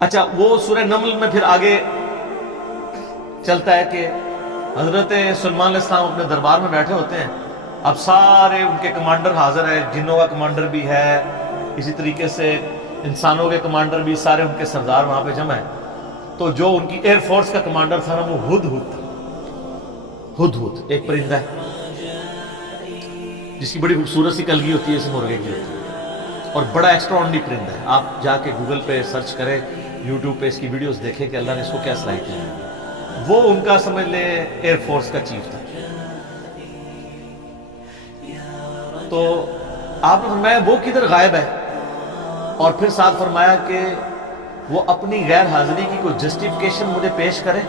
اچھا، وہ سورہ نمل میں پھر آگے چلتا ہے کہ حضرت سلیمان علیہ السلام اپنے دربار میں بیٹھے ہوتے ہیں. اب سارے ان کے کمانڈر حاضر ہیں، جنوں کا کمانڈر بھی ہے، اسی طریقے سے انسانوں کے کمانڈر بھی، سارے ان کے سردار وہاں پہ جمع ہیں. تو جو ان کی ایئر فورس کا کمانڈر تھا نا، وہ ہدہد تھا. ہدہد ایک پرندہ ہے جس کی بڑی خوبصورت سی کلگی ہوتی ہے، اسے مرغے کی ہوتی ہے، اور بڑا ایکسٹراڈنری پرندہ ہے. آپ جا کے گوگل پہ سرچ کریں، یوٹیوب پہ اس کی ویڈیوز دیکھیں کہ اللہ نے اس کو کیا صلاحیت دی. وہ ان کا سمجھ لیں ایئر فورس کا چیف تھا. تو آپ نے فرمایا وہ کدھر غائب ہے، اور پھر ساتھ فرمایا کہ وہ اپنی غیر حاضری کی کوئی جسٹیفیکیشن مجھے پیش کرے،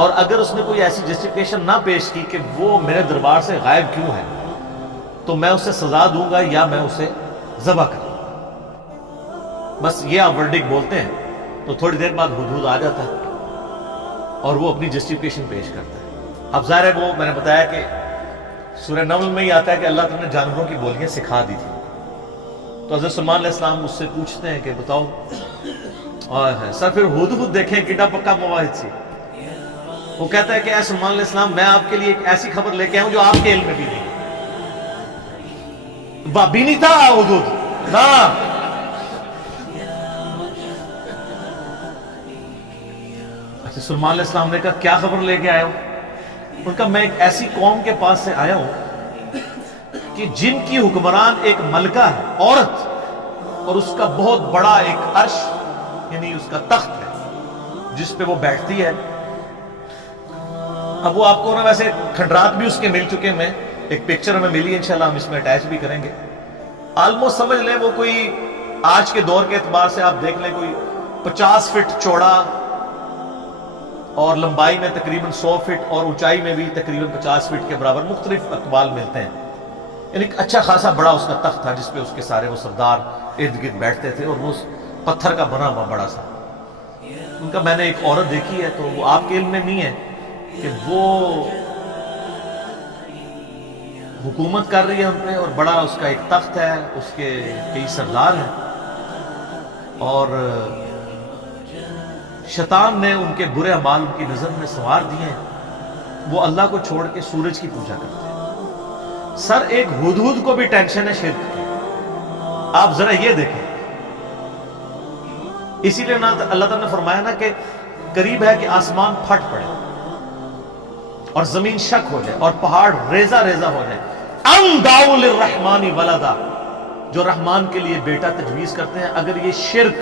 اور اگر اس نے کوئی ایسی جسٹیفیکیشن نہ پیش کی کہ وہ میرے دربار سے غائب کیوں ہے، تو میں اسے سزا دوں گا یا میں اسے ذبح کروں. بس یہ آپ ورڈک بولتے ہیں. تو تھوڑی دیر بعد ہدہد آ جاتا ہے اور وہ اپنی جسٹیفیکیشن پیش کرتا ہے. اب ظاہر ہے وہ میں نے بتایا کہ سورہ نمل میں ہی آتا ہے کہ اللہ تعالیٰ نے جانوروں کی بولیاں سکھا دی تھی. تو حضرت سلیمان علیہ السلام اس سے پوچھتے ہیں کہ بتاؤ. سر پھر ہدہد دیکھیں کڈا پکا مواحد سی. وہ کہتا ہے کہ اے سلیمان علیہ السلام، میں آپ کے لیے ایک ایسی خبر لے کے آؤں جو آپ کے علم میں بھی نہیں. بابی نہیں تھا ہدہد نا. اچھا، سلیمان علیہ السلام نے کہا کیا خبر لے کے آئے ہو؟ ان کا میں ایک ایسی قوم کے پاس سے آیا ہوں کہ جن کی حکمران ایک ملکہ ہے، عورت، اور اس کا بہت بڑا ایک عرش یعنی اس کا تخت ہے جس پہ وہ بیٹھتی ہے. اب وہ آپ کو نا ویسے کھنڈرات بھی اس کے مل چکے ہیں، ایک پکچر ہمیں ملی ہے، انشاءاللہ ہم اس میں اٹیچ بھی کریں گے. آلموسٹ سمجھ لیں وہ کوئی آج کے دور کے اعتبار سے آپ دیکھ لیں کوئی 50 فٹ چوڑا اور لمبائی میں تقریباً 100 فٹ اور اونچائی میں بھی تقریباً 50 فٹ کے برابر. مختلف اقوال ملتے ہیں. یعنی ایک اچھا خاصا بڑا اس کا تخت تھا جس پہ اس کے سارے وہ سردار ارد گرد بیٹھتے تھے، اور وہ پتھر کا بنا ہوا بڑا سا. ان کا میں نے ایک عورت دیکھی ہے، تو وہ آپ کے علم میں نہیں ہے کہ وہ حکومت کر رہی ہے ان پہ، اور بڑا اس کا ایک تخت ہے، اس کے کئی سردار ہیں، اور شیطان نے ان کے برے اعمال ان کی نظر میں سنوار دیے ہیں. وہ اللہ کو چھوڑ کے سورج کی پوجا کرتے ہیں. سر ایک ہدہد کو بھی ٹینشن ہے شرک کی. آپ ذرا یہ دیکھیں. اسی لیے اللہ تعالیٰ نے فرمایا نا کہ قریب ہے کہ آسمان پھٹ پڑے اور زمین شک ہو جائے اور پہاڑ ریزہ ریزہ ہو جائے. ام دعوا للرحمن ولدا، جو رحمان کے لیے بیٹا تجویز کرتے ہیں، اگر یہ شرک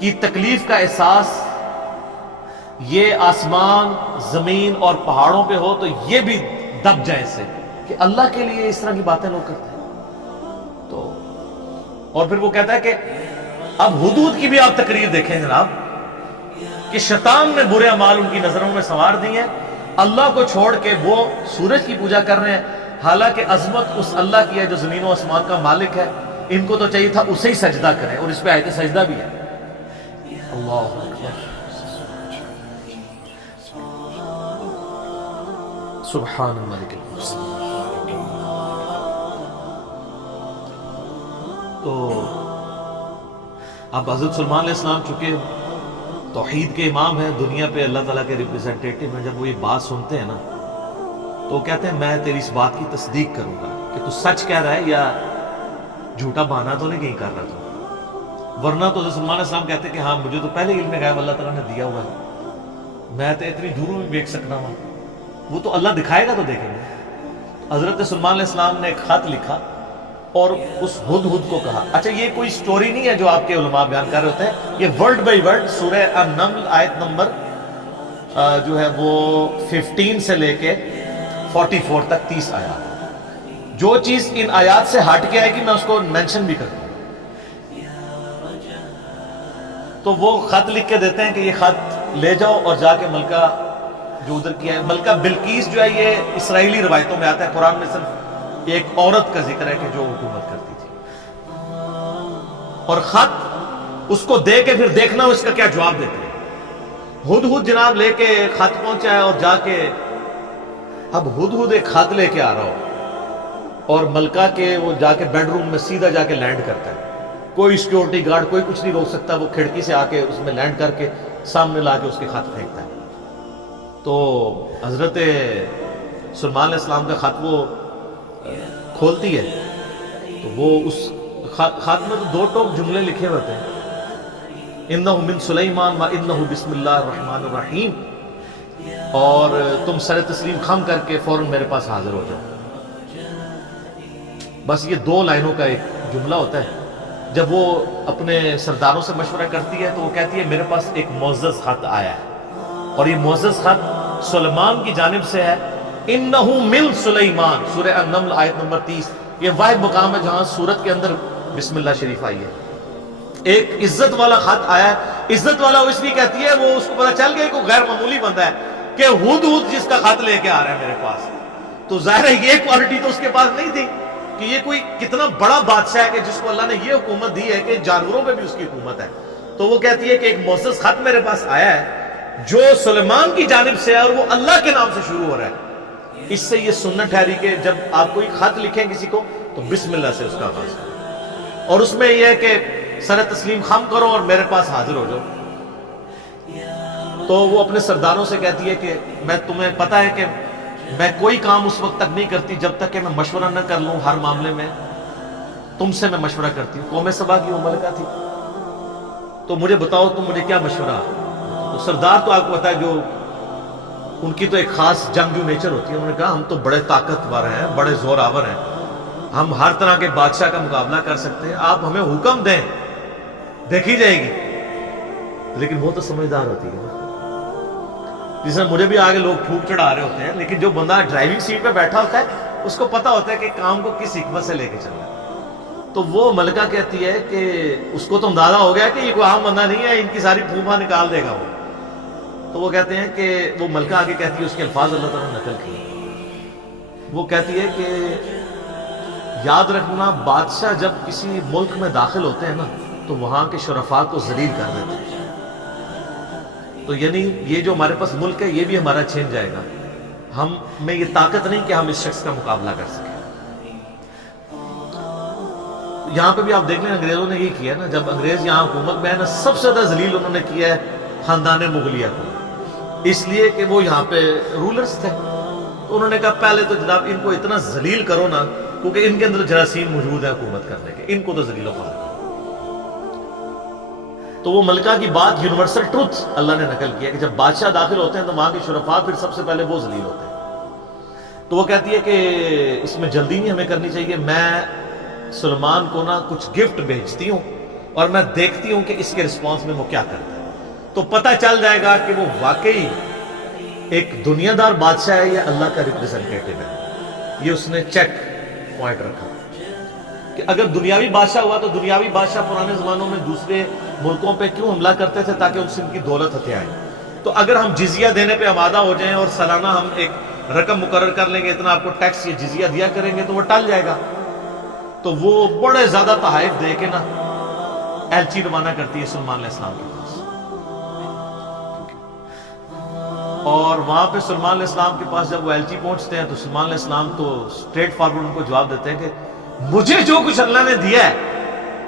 کی تکلیف کا احساس یہ آسمان، زمین اور پہاڑوں پہ ہو تو یہ بھی دب جائے سے کہ اللہ کے لیے اس طرح کی باتیں لوگ کرتے ہیں. تو اور پھر وہ کہتا ہے کہ اب ہدہد کی بھی آپ تقریر دیکھیں جناب، کہ شیطان نے برے اعمال ان کی نظروں میں سنوار دی ہیں، اللہ کو چھوڑ کے وہ سورج کی پوجا کر رہے ہیں، حالانکہ عظمت اس اللہ کی ہے جو زمین و آسمان کا مالک ہے. ان کو تو چاہیے تھا اسے ہی سجدہ کریں، اور اس پہ آیت سجدہ بھی ہے. اللہ اکبر، سبحان الملک المقتدر. تو اب حضرت سلیمان علیہ السلام چونکہ توحید کے امام ہیں، دنیا پہ اللہ تعالیٰ کے ریپریزنٹیٹو ہیں، جب وہ یہ بات سنتے ہیں نا تو وہ کہتے ہیں میں تیری اس بات کی تصدیق کروں گا کہ تو سچ کہہ رہا ہے یا جھوٹا بہانا تو نہیں کہیں کر رہا تو. ورنہ تو حضرت سلیمان علیہ السلام کہتے ہیں کہ ہاں مجھے تو پہلے علم غیب اللہ تعالیٰ نے دیا ہوا ہے، میں تو اتنی دوروں میں دیکھ سکتا ہوں. وہ تو اللہ دکھائے گا تو دیکھیں گے. حضرت سلیمان علیہ السلام نے ایک خط لکھا اور اس ہدہد کو کہا. اچھا، یہ کوئی سٹوری نہیں ہے جو آپ کے علماء بیان کر رہے ہوتے ہیں، یہ ورڈ بائی ورڈ سورہ النمل آیت نمبر جو ہے وہ 15 سے لے کے 44 تک 30 آیات. جو چیز ان آیات سے ہٹ کے آئے گی میں اس کو مینشن بھی کرتا ہوں. تو وہ خط لکھ کے دیتے ہیں کہ یہ خط لے جاؤ اور جا کے ملکہ جو ادھر کیا ہے، ملکہ بلقیس جو ہے، یہ اسرائیلی روایتوں میں آتا ہے، قرآن میں صرف ایک عورت کا ذکر ہے کہ جو حکومت کرتی تھی. اور خط اس کو دے کے پھر دیکھنا اس کا کیا جواب دیتے ہیں. ہدہد جناب لے کے خط پہنچا ہے اور جا کے اب ہدہد ایک خط لے کے آ رہا ہو اور ملکہ کے وہ جا کے بیڈ روم میں سیدھا جا کے لینڈ کرتا ہے کوئی سیکورٹی گارڈ کوئی کچھ نہیں روک سکتا، وہ کھڑکی سے آ کے اس میں لینڈ کر کے سامنے لا کے اس کے خط پھینکتا ہے۔ تو حضرت سلیمان علیہ السلام کا خط وہ کھولتی ہے تو وہ اس خط میں تو 2 ٹوک جملے لکھے ہوتے ہیں، انہ من سلیمان و انہ بسم اللہ الرحمن الرحیم، اور تم سر تسلیم خم کر کے فوراً میرے پاس حاضر ہو جاؤ۔ بس یہ 2 لائنوں کا ایک جملہ ہوتا ہے۔ جب وہ اپنے سرداروں سے مشورہ کرتی ہے تو وہ کہتی ہے میرے پاس ایک معزز خط آیا ہے، اور یہ معزز خط سلیمان کی جانب سے ہے۔ انہ من سلیمان، سورہ النمل آیت نمبر 30، یہ واحد مقام ہے جہاں سورت کے اندر بسم اللہ شریف آئی ہے۔ ایک عزت والا خط آیا ہے۔ عزت والا وہ اس لیے کہتی ہے، وہ اس کو پتہ چل گیا کہ غیر معمولی بندہ ہے، کہ ہدہد جس کا خط لے کے آ رہا ہے میرے پاس، تو ظاہر ہے یہ کوالٹی تو اس کے پاس نہیں تھی کہ یہ کوئی کتنا بڑا بادشاہ ہے کہ جس کو اللہ نے یہ حکومت دی ہے کہ جانوروں پہ بھی اس کی حکومت ہے۔ تو وہ کہتی ہے کہ ایک معزز خط میرے پاس آیا ہے جو سلیمان کی جانب سے ہے، اور وہ اللہ کے نام سے شروع ہو رہا ہے۔ اس سے یہ سنت ٹھہری کہ جب آپ کوئی خط لکھیں کسی کو تو بسم اللہ سے اس کا آغاز کریں، اور اس میں یہ ہے کہ سر تسلیم خم کرو اور میرے پاس حاضر ہو جاؤ۔ تو وہ اپنے سرداروں سے کہتی ہے کہ میں تمہیں پتہ ہے کہ میں کوئی کام اس وقت تک نہیں کرتی جب تک کہ میں مشورہ نہ کر لوں، ہر معاملے میں تم سے میں مشورہ کرتی ہوں۔ قوم سبا کی وہ ملکہ تھی، تو مجھے بتاؤ تم مجھے کیا مشورہ۔ تو سردار تو آپ کو پتا ہے جو ان کی تو ایک خاص جنگجو نیچر ہوتی ہے، انہوں نے کہا ہم تو بڑے طاقتور ہیں، بڑے زور آور ہیں، ہم ہر طرح کے بادشاہ کا مقابلہ کر سکتے ہیں، آپ ہمیں حکم دیں دیکھی جائے گی۔ لیکن وہ تو سمجھدار ہوتی ہے نا، جس میں مجھے بھی آگے لوگ پھونک چڑھا رہے ہوتے ہیں، لیکن جو بندہ ڈرائیونگ سیٹ پہ بیٹھا ہوتا ہے اس کو پتا ہوتا ہے کہ کام کو کس حکمت سے لے کے چلنا ہے۔ تو وہ ملکہ کہتی ہے کہ اس کو تو اندازہ ہو گیا کہ یہ کوئی عام بندہ نہیں ہے، ان کی ساری پھوپھا نکال دے گا وہ۔ تو وہ کہتے ہیں کہ وہ ملکہ آگے کہتی ہے، اس کے الفاظ اللہ تعالیٰ نے نقل کیے، وہ کہتی ہے کہ یاد رکھنا بادشاہ جب کسی ملک میں داخل ہوتے ہیں نا تو وہاں کے شرفاء کو ذلیل کر دیتے ہیں، تو یعنی یہ جو ہمارے پاس ملک ہے یہ بھی ہمارا چھین جائے گا، ہم میں یہ طاقت نہیں کہ ہم اس شخص کا مقابلہ کر سکیں۔ یہاں پہ بھی آپ دیکھ لیں انگریزوں نے یہ کیا نا، جب انگریز یہاں حکومت میں ہے نا سب سے زیادہ ذلیل انہوں نے کیا ہے خاندان مغلیہ کو، اس لیے کہ وہ یہاں پہ رولرز تھے۔ تو انہوں نے کہا پہلے تو جناب ان کو اتنا ذلیل کرو نا، کیونکہ ان کے اندر جراثیم موجود ہے حکومت کرنے کے، ان کو تو ذلیل و خوار کرو۔ تو وہ ملکہ کی بات یونیورسل ٹروتھ اللہ نے نقل کیا کہ جب بادشاہ داخل ہوتے ہیں تو وہاں کے شرفاء پھر سب سے پہلے وہ ذلیل ہوتے ہیں۔ تو وہ کہتی ہے کہ اس میں جلدی نہیں ہمیں کرنی چاہیے، میں سلیمان کو نا کچھ گفٹ بھیجتی ہوں اور میں دیکھتی ہوں کہ اس کے رسپانس میں وہ کیا کرتا ہے، تو پتہ چل جائے گا کہ وہ واقعی ایک دنیا دار بادشاہ ہے یا اللہ کا ریپریزنٹیٹو ہے۔ یہ اس نے چیک پوائنٹ رکھا کہ اگر دنیاوی بادشاہ ہوا تو دنیاوی بادشاہ پرانے زمانوں میں دوسرے ملکوں پہ کیوں حملہ کرتے تھے؟ تاکہ ان سے ان کی دولت ہتھیائیں۔ تو اگر ہم جزیہ دینے پہ آمادہ ہو جائیں اور سالانہ ہم ایک رقم مقرر کر لیں گے اتنا آپ کو ٹیکس یا جزیہ دیا کریں گے تو وہ ٹل جائے گا۔ تو وہ بڑے زیادہ تحائف دے کے نا ایلچی روانہ کرتی ہے سلیمان علیہ السلام کے پاس، اور وہاں پہ سلیمان علیہ السلام کے پاس جب وہ ایلچی پہنچتے ہیں تو سلیمان علیہ السلام تو اسٹریٹ فارورڈ ان کو جواب دیتے ہیں کہ مجھے جو کچھ اللہ نے دیا ہے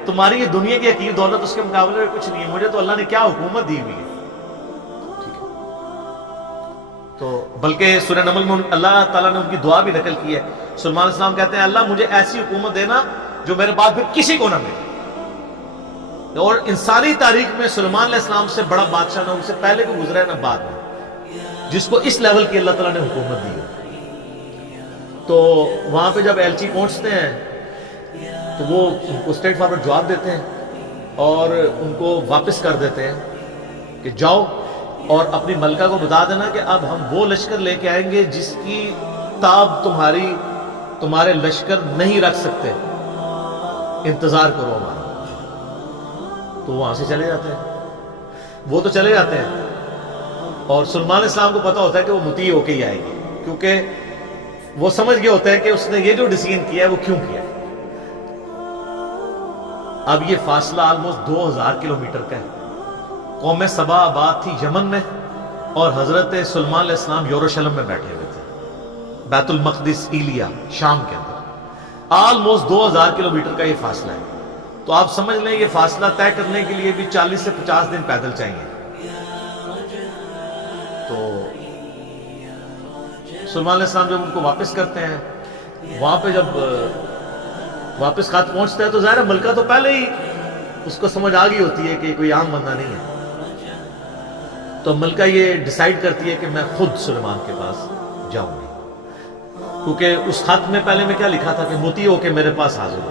تمہاری یہ دنیا کی حقیر دولت اس کے مقابلے میں کچھ نہیں ہے، مجھے تو اللہ نے کیا حکومت دی ہوئی ہے۔ تو بلکہ سورہ نمل میں اللہ تعالیٰ نے ان کی دعا بھی نقل کی ہے، سلیمان علیہ السلام کہتے ہیں اللہ مجھے ایسی حکومت دینا جو میرے بعد پھر کسی کو نہ ملے، اور انسانی تاریخ میں سلیمان علیہ السلام سے بڑا بادشاہ نہ ان سے پہلے کو گزرا ہے نہ بعد میں جس کو اس لیول کی اللہ تعالیٰ نے حکومت دی ہے۔ تو وہاں پہ جب ایلچی پہنچتے ہیں تو وہ ان کو اسٹریٹ فارورڈ جواب دیتے ہیں اور ان کو واپس کر دیتے ہیں کہ جاؤ اور اپنی ملکہ کو بتا دینا کہ اب ہم وہ لشکر لے کے آئیں گے جس کی تاب تمہارے لشکر نہیں رکھ سکتے، انتظار کرو ہمارا۔ تو وہاں سے چلے جاتے ہیں، وہ تو چلے جاتے ہیں، اور سلیمان علیہ السلام کو پتا ہوتا ہے کہ وہ مطیع ہو کے ہی آئے گی، کیونکہ وہ سمجھ گیا ہوتا ہے کہ اس نے یہ جو ڈیسیژن کیا ہے وہ کیوں کیا ہے۔ اب یہ فاصلہ آلموسٹ 2000 کلومیٹر کا ہے۔ قوم سبا آباد تھی یمن میں، اور حضرت سلیمان علیہ السلام یروشلم میں بیٹھے ہوئے تھے، بیت المقدس ایلیا شام کے اندر۔ آلموسٹ 2000 کلومیٹر کا یہ فاصلہ ہے۔ تو آپ سمجھ لیں یہ فاصلہ طے کرنے کے لیے بھی 40 سے 50 دن پیدل چاہیے. تو سلیمان علیہ السلام جب ان کو واپس کرتے ہیں، وہاں پہ جب واپس خط پہنچتا ہے تو ظاہر ہے ملکہ تو پہلے ہی اس کو سمجھ آ گئی ہوتی ہے کہ کوئی عام بندہ نہیں ہے. تو ملکہ یہ ڈیسائیڈ کرتی ہے کہ میں خود سلیمان کے پاس جاؤں گی، کیونکہ اس خط میں پہلے میں کیا لکھا تھا کہ موتی ہو کے میرے پاس حاضر ہو.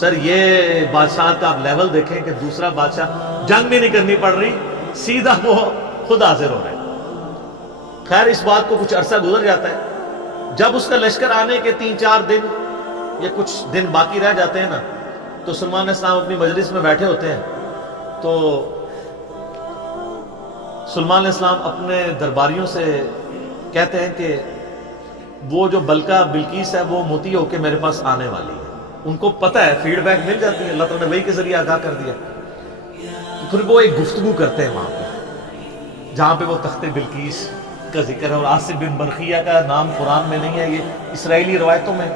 سر یہ بادشاہ کا آپ لیول دیکھیں کہ دوسرا بادشاہ جنگ بھی نہیں کرنی پڑ رہی، سیدھا وہ خود حاضر ہو رہا ہے. خیر اس بات کو کچھ عرصہ گزر جاتا ہے. جب اس کا لشکر آنے کے 3-4 دن یا کچھ دن باقی رہ جاتے ہیں نا، تو سلیمان علیہ السلام اپنی مجلس میں بیٹھے ہوتے ہیں. تو سلیمان علیہ السلام اپنے درباریوں سے کہتے ہیں کہ وہ جو بلقیس ہے وہ موتی ہو کے میرے پاس آنے والی ہے. ان کو پتہ ہے، فیڈ بیک مل جاتی ہے، اللہ تعالیٰ نے وحی کے ذریعے آگاہ کر دیا. تو پھر وہ ایک گفتگو کرتے ہیں وہاں پہ، جہاں پہ وہ تخت بلقیس کا ذکر ہے. اور آصف بن برقیہ کا نام قرآن میں نہیں ہے، یہ اسرائیلی روایتوں میں.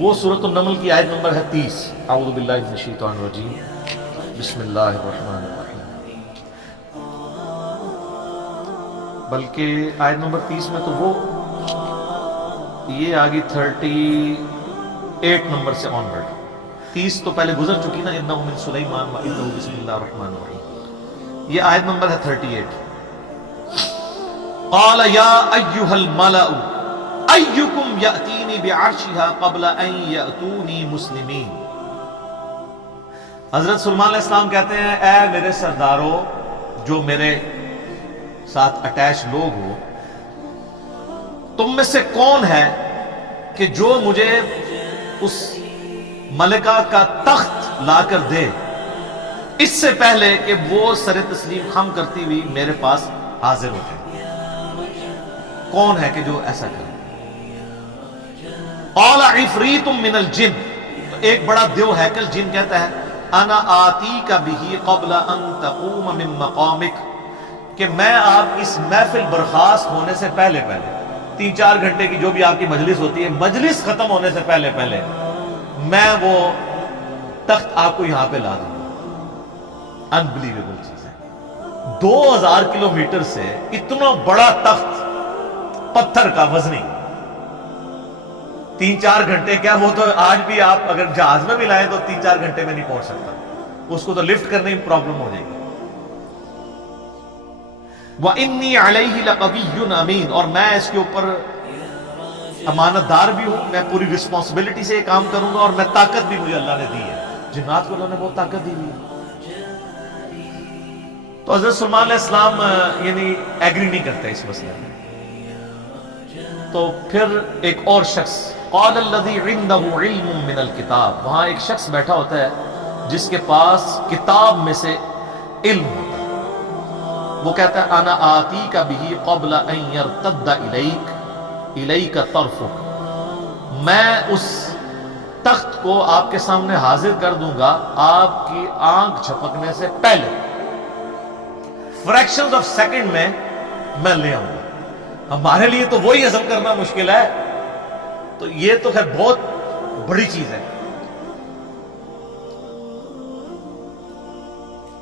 وہ سورۃ النمل کی آیت نمبر ہے 30. اعوذ باللہ من الشیطان الرجیم، بسم اللہ الرحمن الرحیم. بلکہ آیت نمبر 30 میں تو وہ یہ آگی 38 نمبر سے آن ورڈ. 30 تو پہلے گزر چکی نا، انہ من سلیمان و انہ بسم اللہ الرحمن الرحیم. یہ آیت نمبر ہے 38. قال یا ایھا الملأ ایکم یأتینی بعرشها قبل ان یأتونی مسلمین. حضرت سلیمان علیہ السلام کہتے ہیں اے میرے سردارو، جو میرے ساتھ اٹیچ لوگ ہو، تم میں سے کون ہے کہ جو مجھے اس ملکہ کا تخت لا کر دے اس سے پہلے کہ وہ سر تسلیم خم کرتی ہوئی میرے پاس حاضر ہو جائے. کون ہے کہ جو ایسا کرے؟ قال عفریت من الجن. ایک بڑا دیو ہیکل جن کہتا ہے انا آتیک بہ قبل ان تقوم من مقامک، کہ میں آپ اس محفل برخاست ہونے سے پہلے 3-4 گھنٹے کی جو بھی آپ کی مجلس ہوتی ہے، مجلس ختم ہونے سے پہلے میں وہ تخت آپ کو یہاں پہ لا دوں گا. انبلیویبل چیز ہے. 2000 کلومیٹر سے اتنا بڑا تخت پتھر کا وزنی 3-4 گھنٹے کیا، وہ تو آج بھی آپ اگر جہاز میں بھی لائیں تو 3-4 گھنٹے میں نہیں پہنچ سکتا. اس کو تو لفٹ کرنے میں پرابلم ہو جائے گی. وَإِنِّي عَلَيْهِ لَقَوِيٌّ أَمِينٌ. اور میں اس کے اوپر امانت دار بھی ہوں، میں پوری رسپانسبلٹی سے یہ کام کروں گا، اور میں طاقت بھی مجھے اللہ نے دی ہے. جنات کو اللہ نے بہت طاقت دی ہوئی ہے. تو حضرت سلیمان علیہ السلام یعنی ایگری نہیں کرتے اس مسئلے میں. تو پھر ایک اور شخص قال الذی عنده علم من الکتاب، وہاں ایک شخص بیٹھا ہوتا ہے جس کے پاس کتاب میں سے علم ہوتا ہے. وہ کہتا ہے انا آتیک بہ قبل ان یرتد الیک طرفک، میں اس تخت کو آپ کے سامنے حاضر کر دوں گا آپ کی آنکھ جھپکنے سے پہلے. فریکشنز آف سیکنڈ میں لے آؤں گا. ہمارے لیے تو وہی ہضم کرنا مشکل ہے، تو یہ تو خیر بہت بڑی چیز ہے.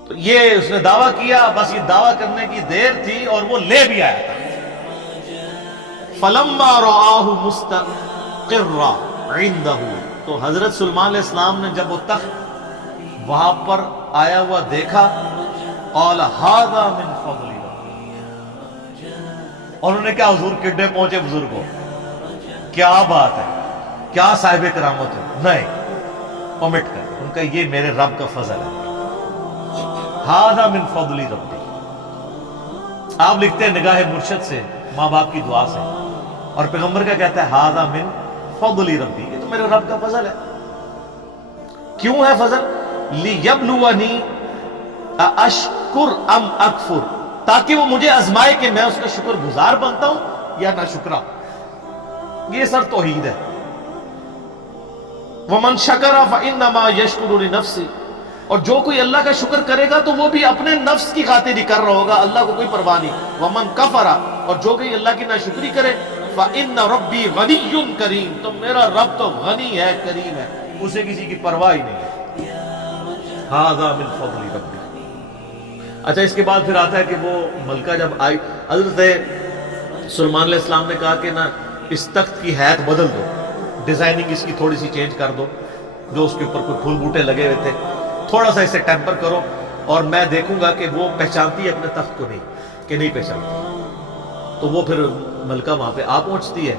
تو یہ اس نے دعویٰ کیا، بس یہ دعویٰ کرنے کی دیر تھی اور وہ لے بھی آیا تھا. فَلَمَّا رَآهُ مُسْتَقِرًّا عِندَهُ. تو حضرت سلیمان علیہ السلام نے جب وہ تخت وہاں پر آیا ہوا دیکھا، قَالَ هَذَا مِن فَضْلِ رَبِّي. اور انہوں نے کیا، حضور کڈے پہنچے بزرگوں، کیا بات ہے، کیا صاحب کرامت ہو. نہیں، اومٹ کر، ان کا یہ میرے رب کا فضل ہے. ہذا من فضل ربی. آپ لکھتے ہیں نگاہ مرشد سے، ماں باپ کی دعا سے، اور پیغمبر کا کہتا ہے ہذا من فضل ربی، یہ تو میرے رب کا فضل ہے. کیوں ہے فضل؟ لیبلونی اشکر ام اکفر، تاکہ وہ مجھے آزمائے کہ میں اس کا شکر گزار بنتا ہوں یا نہ شکرا. یہ سر توحید ہے. ومن شکر فانما یشکر لنفسہ، اور جو کوئی اللہ کا شکر کرے گا تو وہ بھی اپنے نفس کی خاطر ہی کر رہا ہوگا، اللہ کو کوئی پرواہ نہیں. ومن کفر، اور جو کوئی اللہ کی ناشکری کرے، فإن ربی غنی کریم، تو میرا رب تو غنی ہے، کریم ہے، اسے کسی کی پرواہ ہی نہیں ہے. ھذا من فضل ربی۔ اچھا اس کے بعد پھر آتا ہے کہ وہ ملکہ جب آئی، حضرت سلیمان علیہ السلام نے کہا کہ نا اس تخت کی حیت بدل دو، ڈیزائننگ اس کی تھوڑی سی چینج کر دو، جو اس کے اوپر کوئی پھول بوٹے لگے ہوئے تھے تھوڑا سا اسے ٹیمپر کرو، اور میں دیکھوں گا کہ وہ پہچانتی ہے اپنے تخت کو نہیں کہ نہیں پہچانتی۔ تو وہ پھر ملکہ وہاں پہ آ پہنچتی ہے،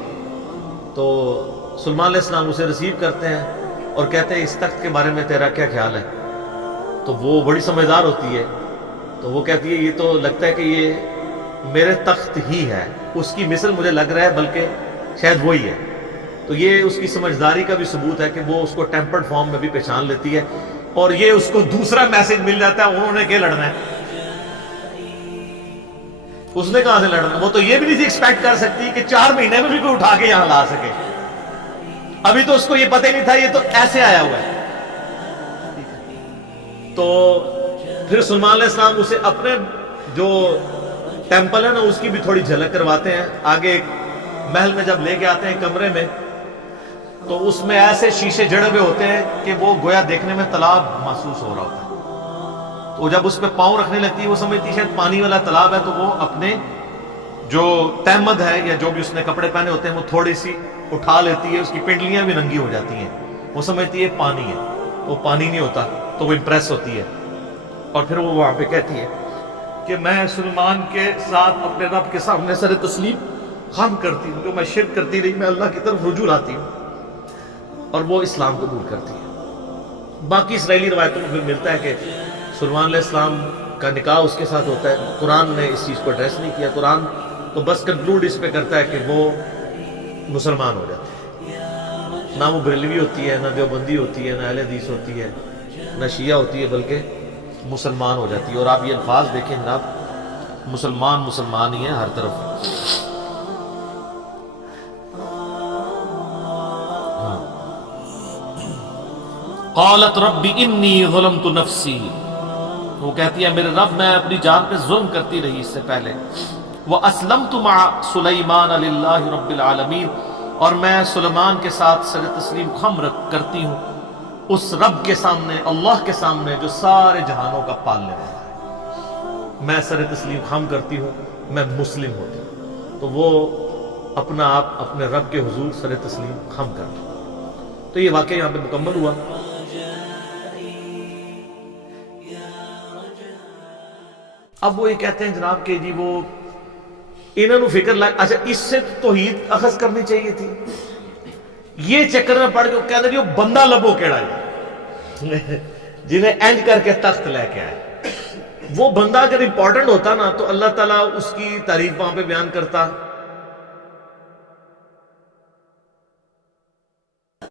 تو سلیمان علیہ السلام اسے ریسیو کرتے ہیں اور کہتے ہیں اس تخت کے بارے میں تیرا کیا خیال ہے؟ تو وہ بڑی سمجھدار ہوتی ہے، تو وہ کہتی ہے یہ تو لگتا ہے کہ یہ میرے تخت ہی ہے، اس کی مثل مجھے لگ رہا ہے بلکہ شاید وہی ہے۔ تو یہ اس کی سمجھداری کا بھی ثبوت ہے کہ وہ اس کو ٹیمپرڈ فارم میں بھی پہچان لیتی ہے، اور یہ اس کو دوسرا میسج مل جاتا ہے انہوں نے کیا لڑنا ہے، اس نے کہاں سے لڑنا ہے؟ وہ تو یہ بھی نہیں تھی ایکسپیکٹ کر سکتی کہ 4 مہینے میں بھی کوئی اٹھا کے یہاں لا سکے، ابھی تو اس کو یہ پتہ ہی نہیں تھا یہ تو ایسے آیا ہوا ہے۔ تو پھر سلیمان علیہ السلام اسے اپنے جو ٹیمپل ہے نا اس کی بھی تھوڑی جھلک کرواتے ہیں۔ آگے ایک محل میں جب لے کے آتے ہیں کمرے میں، تو اس میں ایسے شیشے جڑے ہوئے ہوتے ہیں کہ وہ گویا دیکھنے میں تالاب محسوس ہو رہا ہوتا ہے۔ تو جب اس پہ پاؤں رکھنے لگتی ہے وہ سمجھتی ہے شاید پانی والا تالاب ہے، تو وہ اپنے جو تہمد ہے یا جو بھی اس نے کپڑے پہنے ہوتے ہیں وہ تھوڑی سی اٹھا لیتی ہے، اس کی پنڈلیاں بھی ننگی ہو جاتی ہیں، وہ سمجھتی ہے پانی ہے، وہ پانی نہیں ہوتا، تو وہ امپریس ہوتی ہے۔ اور پھر وہ وہاں پہ کہتی ہے کہ میں سلیمان کے ساتھ اپنے رب کے سامنے سر تسلیم خم کرتی ہوں، جو میں شرک کرتی رہی میں اللہ کی طرف رجوع لاتی ہوں، اور وہ اسلام قبول کرتی ہے۔ باقی اسرائیلی روایتوں میں پھر ملتا ہے کہ سلیمان علیہ السلام کا نکاح اس کے ساتھ ہوتا ہے۔ قرآن نے اس چیز کو ایڈریس نہیں کیا، قرآن تو بس کنکلوڈ اس پہ کرتا ہے کہ وہ مسلمان ہو جاتے ہیں، نہ وہ بریلوی ہوتی ہے، نہ دیوبندی ہوتی ہے، نہ اہل حدیث ہوتی ہے، نہ شیعہ ہوتی ہے، بلکہ مسلمان ہو جاتی ہے۔ اور آپ یہ الفاظ دیکھیں جناب، مسلمان مسلمان ہی ہیں ہر طرف۔ قالت رب انی ظلمت نفسی، وہ کہتی ہے میرے رب میں اپنی جان پہ ظلم کرتی رہی اس سے پہلے، واسلمت مع سلیمان للہ رب العالمین، اور میں سلیمان کے ساتھ سر تسلیم خم کرتی ہوں اس رب کے سامنے، اللہ کے سامنے جو سارے جہانوں کا پالنے والا ہے، میں سر تسلیم خم کرتی ہوں، میں مسلم ہوتی ہوں۔ تو وہ اپنا آپ اپنے رب کے حضور سر تسلیم خم کرتی۔ تو یہ واقعہ یہاں پہ مکمل ہوا۔ اب وہ یہ کہتے ہیں جناب کہ جی وہ انہوں نے فکر لگ، اچھا اس سے توحید اخذ کرنی چاہیے تھی، یہ چکر میں پڑ کے کہتے ہیں یہ بندہ لبو کیڑا ہے جنہیں اینڈ کر کے تخت لے کے آئے۔ وہ بندہ اگر امپورٹنٹ ہوتا نا تو اللہ تعالیٰ اس کی تعریف وہاں پہ بیان کرتا،